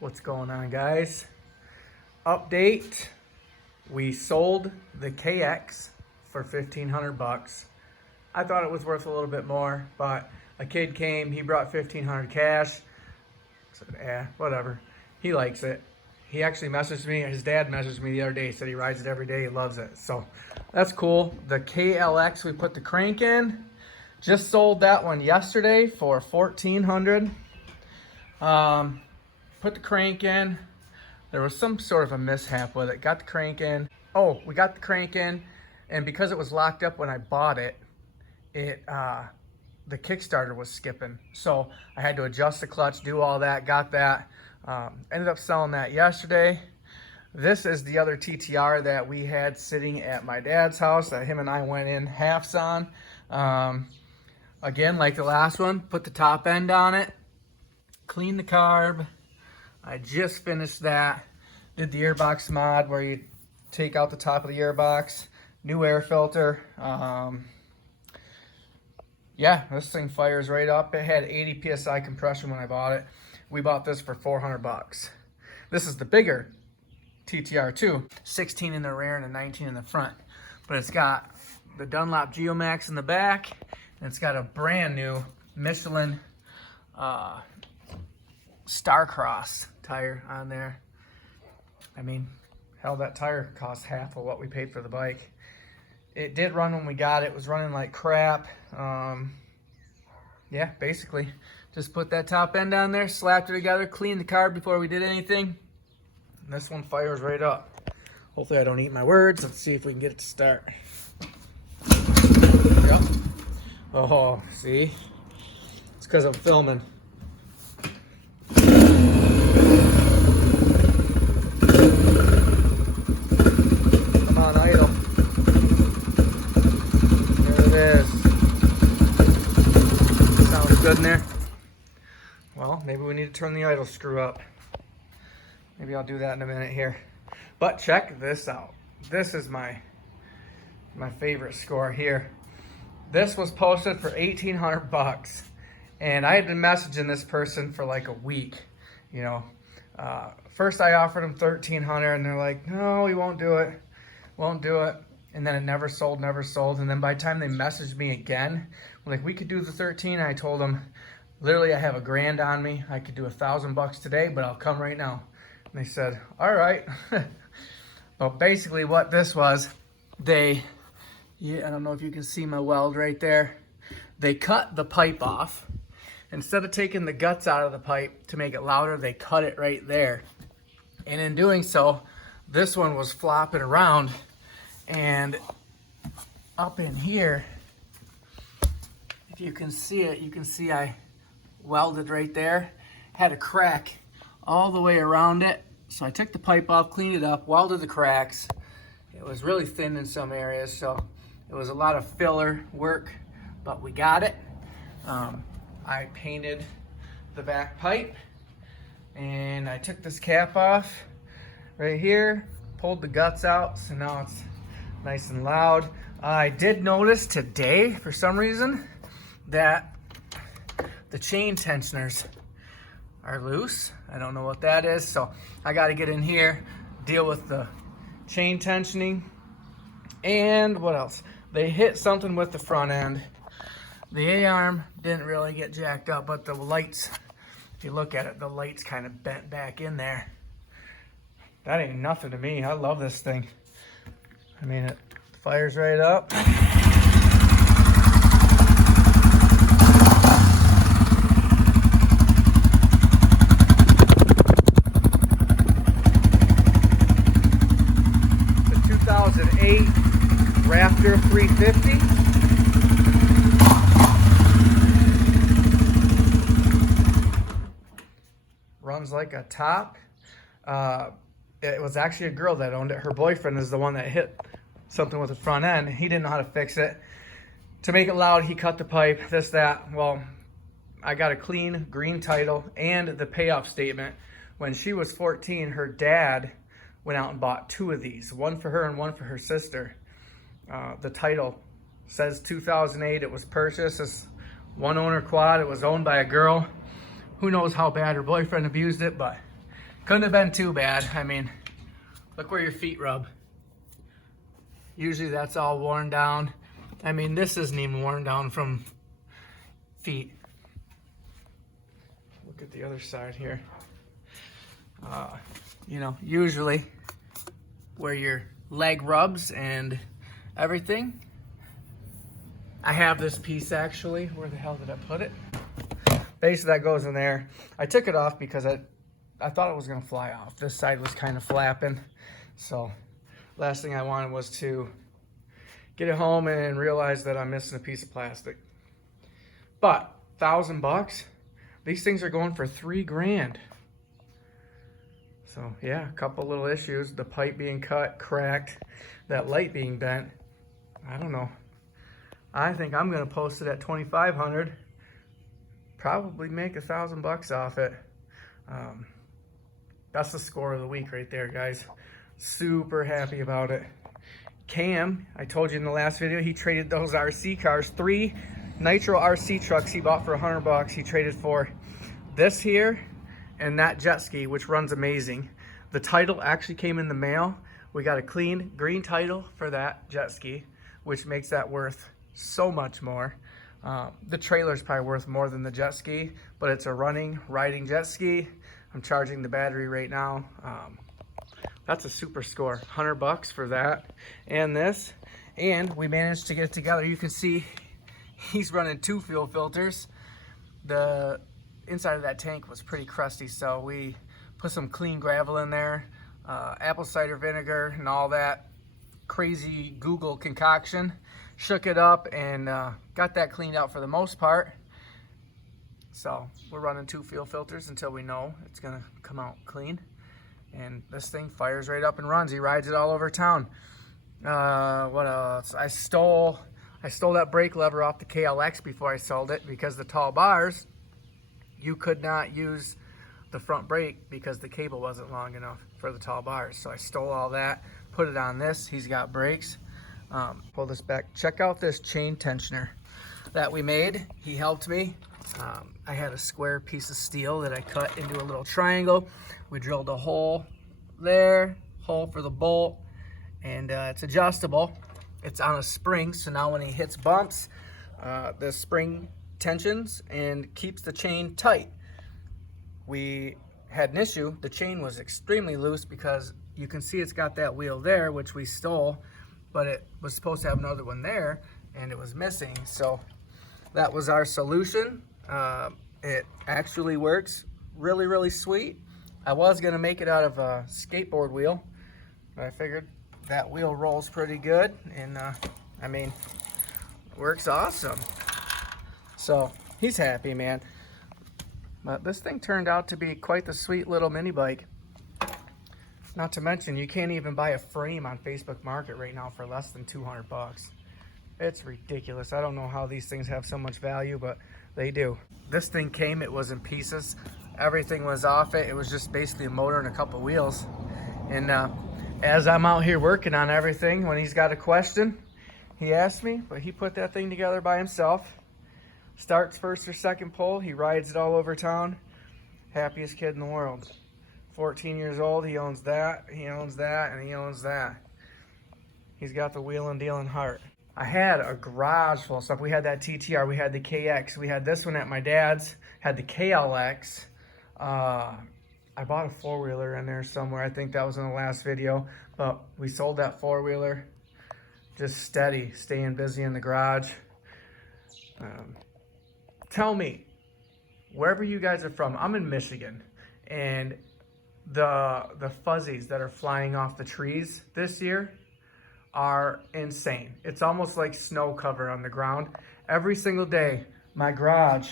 What's going on, guys? Update. We sold the KX for 1,500 bucks. I thought it was worth a little bit more, but a kid came, he brought 1,500 cash. I said, whatever. He likes it. He actually messaged me, his dad messaged me the other day, said he rides it every day, he loves it. So that's cool. The KLX, we put the crank in. Just sold that one yesterday for 1,400. Put the crank in. There was some sort of a mishap with it. Got the crank in. Oh, we got the crank in, and because it was locked up when I bought it, the Kickstarter was skipping. So I had to adjust the clutch, do all that, got that. Ended up selling that yesterday. This is the other TTR that we had sitting at my dad's house that him and I went in halves on. Again, like the last one, put the top end on it, clean the carb. I just finished that. Did the airbox mod where you take out the top of the airbox. New air filter. Yeah, this thing fires right up. It had 80 PSI compression when I bought it. We bought this for 400 bucks. This is the bigger TTR too. 16 in the rear and a 19 in the front. But it's got the Dunlop Geomax in the back. And it's got a brand new Michelin Starcross tire on there. I mean, hell, that tire cost half of what we paid for the bike. It did run when we got it. It was running like crap. Yeah, basically just put that top end on there, slapped it together, cleaned the carb before we did anything. And this one fires right up. Hopefully I don't eat my words. Let's see if we can get it to start. There we go. Oh, see? It's because I'm filming. Come on, idle. There it is. Sounds good in there. Well, maybe we need to turn the idle screw up. Maybe I'll do that in a minute here. But check this out. This is my favorite score here. This was posted for 1,800 bucks. And I had been messaging this person for like a week. You know, first I offered them 1,300 and they're like, no, we won't do it. Won't do it. And then it never sold, never sold. And then by the time they messaged me again, like, we could do the 13. I told them, literally, I have $1,000 on me. I could do 1,000 bucks today, but I'll come right now. And they said, all right. But basically what this was, I don't know if you can see my weld right there. They cut the pipe off. Instead of taking the guts out of the pipe to make it louder, they cut it right there. And in doing so, this one was flopping around. And up in here, if you can see it, you can see I welded right there. Had a crack all the way around it. So I took the pipe off, cleaned it up, welded the cracks. It was really thin in some areas, so it was a lot of filler work, but we got it. I painted the back pipe, and I took this cap off right here, pulled the guts out, so now it's nice and loud. I did notice today, for some reason, that the chain tensioners are loose. I don't know what that is, so I got to get in here, deal with the chain tensioning. And what else? They hit something with the front end. The A-arm didn't really get jacked up, but the lights, if you look at it, the lights kind of bent back in there. That ain't nothing to me. I love this thing. I mean, it fires right up. The 2008 Raptor 350. Runs like a top. It was actually a girl that owned it. Her boyfriend is the one that hit something with the front end. He didn't know how to fix it. To make it loud, he cut the pipe, this, that. Well, I got a clean green title and the payoff statement. When she was 14, her dad went out and bought 2 of these, one for her and one for her sister. The title says 2008. It was purchased as one owner quad. It was owned by a girl. Who knows how bad her boyfriend abused it, but couldn't have been too bad. I mean, look where your feet rub. Usually that's all worn down. I mean, this isn't even worn down from feet. Look at the other side here. You know, usually where your leg rubs and everything. I have this piece actually. Where the hell did I put it? Basically that goes in there. I took it off because I thought it was gonna fly off. This side was kind of flapping. So last thing I wanted was to get it home and realize that I'm missing a piece of plastic. But $1,000, these things are going for $3 grand. So yeah, a couple little issues. The pipe being cut, cracked, that light being bent. I don't know. I think I'm gonna post it at 2,500. Probably make $1,000 off it. That's the score of the week right there, guys. Super happy about it. Cam, I told you in the last video, he traded those RC cars, 3 Nitro RC trucks he bought for $100. He traded for this here and that jet ski, which runs amazing. The title actually came in the mail. We got a clean green title for that jet ski, which makes that worth so much more. The trailer's probably worth more than the jet ski, but it's a riding jet ski. I'm charging the battery right now. That's a super score. $100 for that and this. And we managed to get it together. You can see he's running 2 fuel filters. The inside of that tank was pretty crusty, so we put some clean gravel in there, apple cider vinegar and all that crazy Google concoction. Shook it up and got that cleaned out for the most part. So we're running 2 fuel filters until we know it's gonna come out clean. And this thing fires right up and runs. He rides it all over town. What else? I stole that brake lever off the KLX before I sold it, because the tall bars, you could not use the front brake because the cable wasn't long enough for the tall bars. So I stole all that, put it on this. He's got brakes. Pull this back. Check out this chain tensioner that we made. He helped me. I had a square piece of steel that I cut into a little triangle. We drilled a hole there, hole for the bolt, and it's adjustable. It's on a spring, so now when he hits bumps, the spring tensions and keeps the chain tight. We had an issue. The chain was extremely loose because you can see it's got that wheel there, which we stole, but it was supposed to have another one there and it was missing. So that was our solution. It actually works really, really sweet. I was gonna make it out of a skateboard wheel, but I figured that wheel rolls pretty good, and I mean, works awesome. So he's happy, man. But this thing turned out to be quite the sweet little mini bike. Not to mention, you can't even buy a frame on Facebook Market right now for less than $200. It's ridiculous. I don't know how these things have so much value, but they do. This thing came, it was in pieces. Everything was off it. It was just basically a motor and a couple wheels. And as I'm out here working on everything, when he's got a question, he asks me, but he put that thing together by himself. Starts first or second pull, he rides it all over town. Happiest kid in the world. 14 years old, he owns that, and he owns that. He's got the wheeling dealing heart. I had a garage full of stuff. We had that TTR, we had the KX, we had this one at my dad's, had the KLX. I bought a 4-wheeler in there somewhere. I think that was in the last video, but we sold that 4-wheeler. Just steady, staying busy in the garage. Tell me, wherever you guys are from, I'm in Michigan, and the fuzzies that are flying off the trees this year are insane. It's almost like snow cover on the ground. Every single day, my garage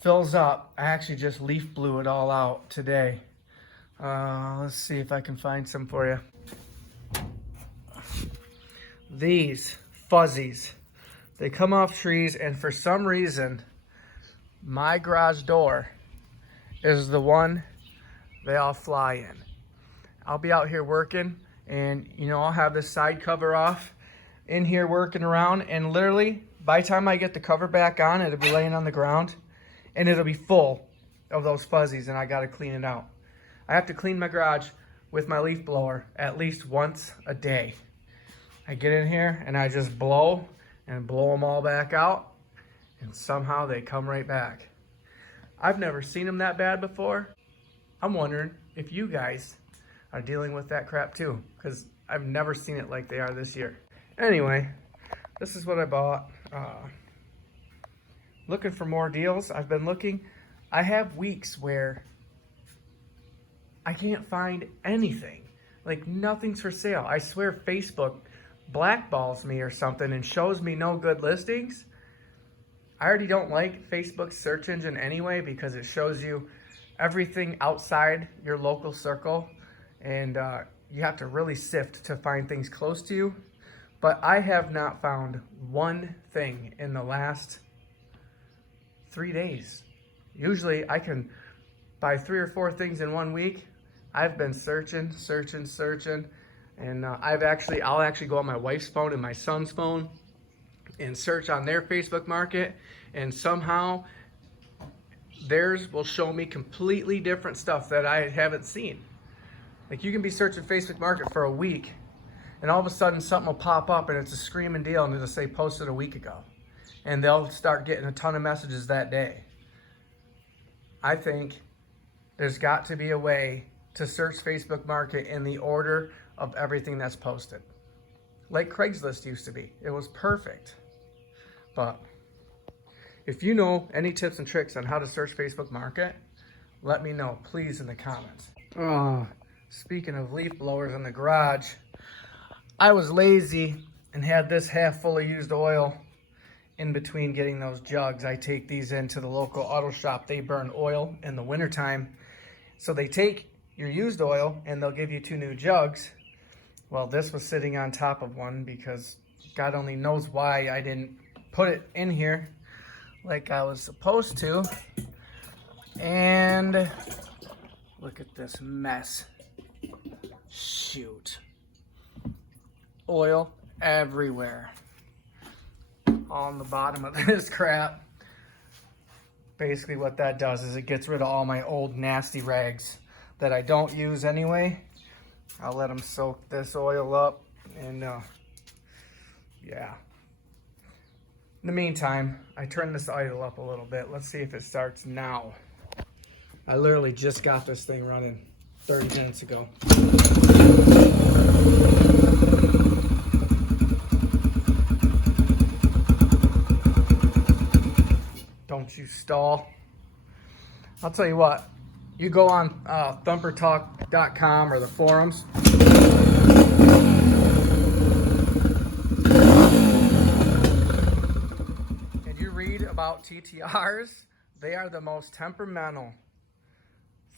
fills up. I actually just leaf blew it all out today. Let's see if I can find some for you. These fuzzies, they come off trees, and for some reason, my garage door is the one they all fly in. I'll be out here working, and I'll have this side cover off in here working around, and literally by the time I get the cover back on, it'll be laying on the ground and it'll be full of those fuzzies, and I got to clean it out. I have to clean my garage with my leaf blower at least once a day. I get in here and I just blow and blow them all back out, and somehow they come right back. I've never seen them that bad before. I'm wondering if you guys are dealing with that crap too, because I've never seen it like they are this year. Anyway, this is what I bought. Looking for more deals. I've been looking. I have weeks where I can't find anything. Like, nothing's for sale. I swear Facebook blackballs me or something and shows me no good listings. I already don't like Facebook's search engine anyway, because it shows you everything outside your local circle, and you have to really sift to find things close to you. But I have not found one thing in the last 3 days. Usually I can buy 3 or 4 things in 1 week. I've been searching, and I'll actually go on my wife's phone and my son's phone and search on their Facebook Market, and somehow theirs will show me completely different stuff that I haven't seen. Like, you can be searching Facebook Market for a week, and all of a sudden something will pop up and it's a screaming deal, and it'll say posted a week ago, and they'll start getting a ton of messages that day. I think there's got to be a way to search Facebook Market in the order of everything that's posted, like Craigslist used to be. It was perfect. But if you know any tips and tricks on how to search Facebook Market, let me know, please, in the comments. Speaking of leaf blowers in the garage, I was lazy and had this half full of used oil in between getting those jugs. I take these into the local auto shop. They burn oil in the wintertime. So they take your used oil and they'll give you 2 new jugs. Well, this was sitting on top of one because God only knows why I didn't put it in here like I was supposed to. And look at this mess. Shoot. Oil everywhere on the bottom of this crap. Basically what that does is it gets rid of all my old nasty rags that I don't use anyway. I'll let them soak this oil up, and yeah. In the meantime, I turned this idle up a little bit. Let's see if it starts now. I literally just got this thing running 30 minutes ago. Don't you stall. I'll tell you what, you go on thumpertalk.com or the forums. And you read about TTRs. They are the most temperamental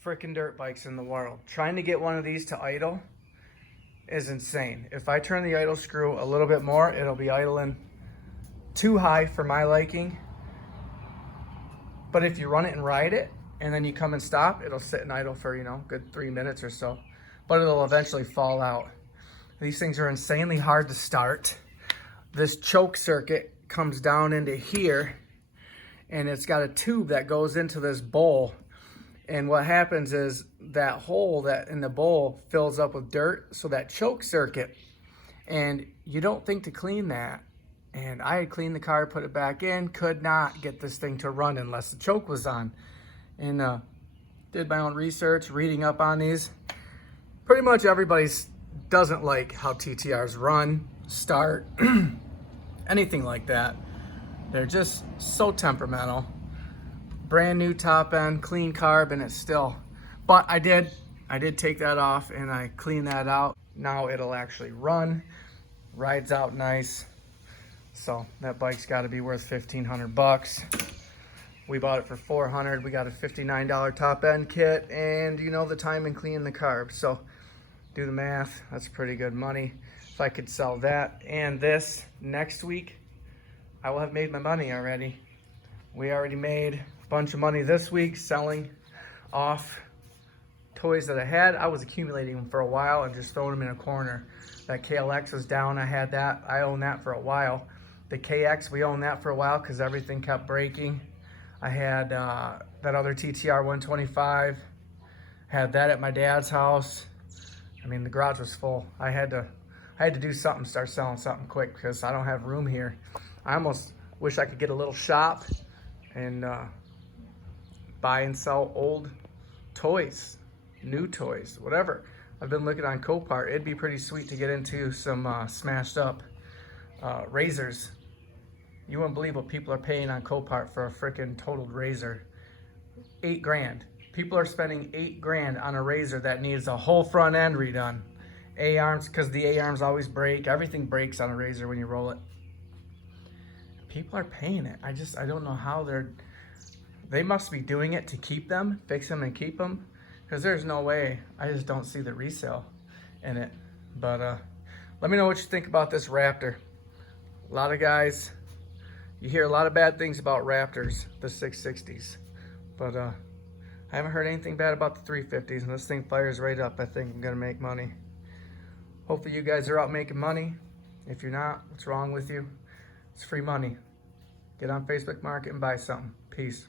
freaking dirt bikes in the world. Trying to get one of these to idle is insane. If I turn the idle screw a little bit more, it'll be idling too high for my liking. But if you run it and ride it, and then you come and stop, it'll sit and idle for, good 3 minutes or so. But it'll eventually fall out. These things are insanely hard to start. This choke circuit comes down into here, and it's got a tube that goes into this bowl. And what happens is that hole that in the bowl fills up with dirt, so that choke circuit, and you don't think to clean that. And I had cleaned the car, put it back in, could not get this thing to run unless the choke was on. And did my own research, reading up on these. Pretty much everybody doesn't like how TTRs run, start, anything like that. They're just so temperamental. Brand new top end, clean carb, and it's still. But I did take that off and I cleaned that out. Now it'll actually run, rides out nice. So that bike's got to be worth $1,500. We bought it for $400. We got a $59 top end kit, and the time and cleaning the carbs. So do the math. That's pretty good money. If I could sell that and this next week, I will have made my money already. We already made a bunch of money this week selling off toys that I had. I was accumulating them for a while and just throwing them in a corner. That KLX was down. I had that. I owned that for a while. The KX, we owned that for a while because everything kept breaking. I had that other TTR 125. Had that at my dad's house. I mean, the garage was full. I had to do something, start selling something quick because I don't have room here. I almost wish I could get a little shop and buy and sell old toys, new toys, whatever. I've been looking on Copart. It'd be pretty sweet to get into some smashed up razors. You wouldn't believe what people are paying on Copart for a freaking totaled razor. 8 grand. People are spending 8 grand on a razor that needs a whole front end redone. A-arms, because the A-arms always break. Everything breaks on a razor when you roll it. People are paying it. I don't know how they must be doing it to keep them, fix them and keep them. Because there's no way. I just don't see the resale in it. But let me know what you think about this Raptor. A lot of guys, you hear a lot of bad things about Raptors, the 660s. But I haven't heard anything bad about the 350s. And this thing fires right up. I think I'm going to make money. Hopefully you guys are out making money. If you're not, what's wrong with you? It's free money. Get on Facebook Market and buy something. Peace.